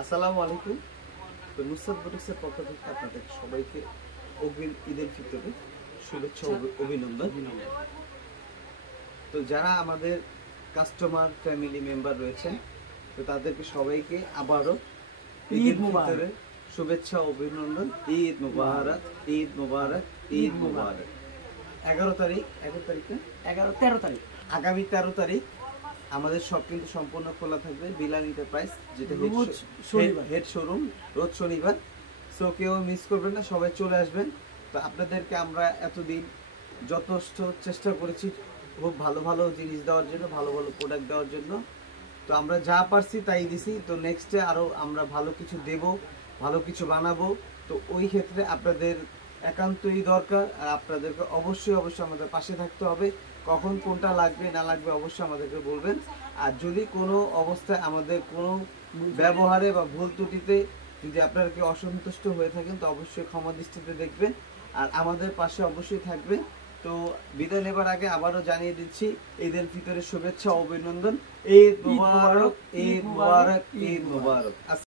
আসসালামু আলাইকুম। তো নুসরাত বুটিক্সের পক্ষ থেকে আপনাদের সবাইকে ঈদুল ফিতরের শুভেচ্ছা ও অভিনন্দন। তো যারা আমাদের কাস্টমার ফ্যামিলি মেম্বার রয়েছেন, তো তাদেরকে সবাইকে আবারও ঈদ ফিতরের শুভেচ্ছা ও অভিনন্দন। ঈদ মুবারক, ঈদ মুবারক, ঈদ মুবারক। 11 তারিখ আগামী 13 তারিখ আমাদের সব কিন্তু সম্পূর্ণ খোলা থাকবে বিলাল এন্টারপ্রাইজ, যেটা হেড শোরুম, রোজ শনিবার। সো কেউ মিস করবেন না, সবাই চলে আসবেন। তো আপনাদেরকে আমরা এতদিন যথেষ্ট চেষ্টা করেছি খুব ভালো ভালো জিনিস দেওয়ার জন্য, ভালো ভালো প্রোডাক্ট দেওয়ার জন্য। তো আমরা যা পারছি তাই দিছি। তো নেক্সটে আরও আমরা ভালো কিছু দেব, ভালো কিছু বানাবো। তো ওই ক্ষেত্রে আপনাদের একান্তই দরকার, আর আপনাদেরকে অবশ্যই আমাদের পাশে থাকতে হবে। কখন কোনটা লাগবে না লাগবে অবশ্যই আমাদেরকে বলবেন। আর যদি কোনো অবস্থায় আমাদের কোনো ব্যবহারে বা ভুল ত্রুটিতে যদি আপনারা কি অসন্তুষ্ট হয়ে থাকেন, তো অবশ্যই ক্ষমা দৃষ্টিতে দেখবেন আর আমাদের পাশে অবশ্যই থাকবেন। তো বিদায় নেবার আগে আবারও জানিয়ে দিচ্ছি ঈদের ফিতরের শুভেচ্ছা ও অভিনন্দন। ঈদ মুবারক, ঈদ মুবারক, ঈদ মুবারক।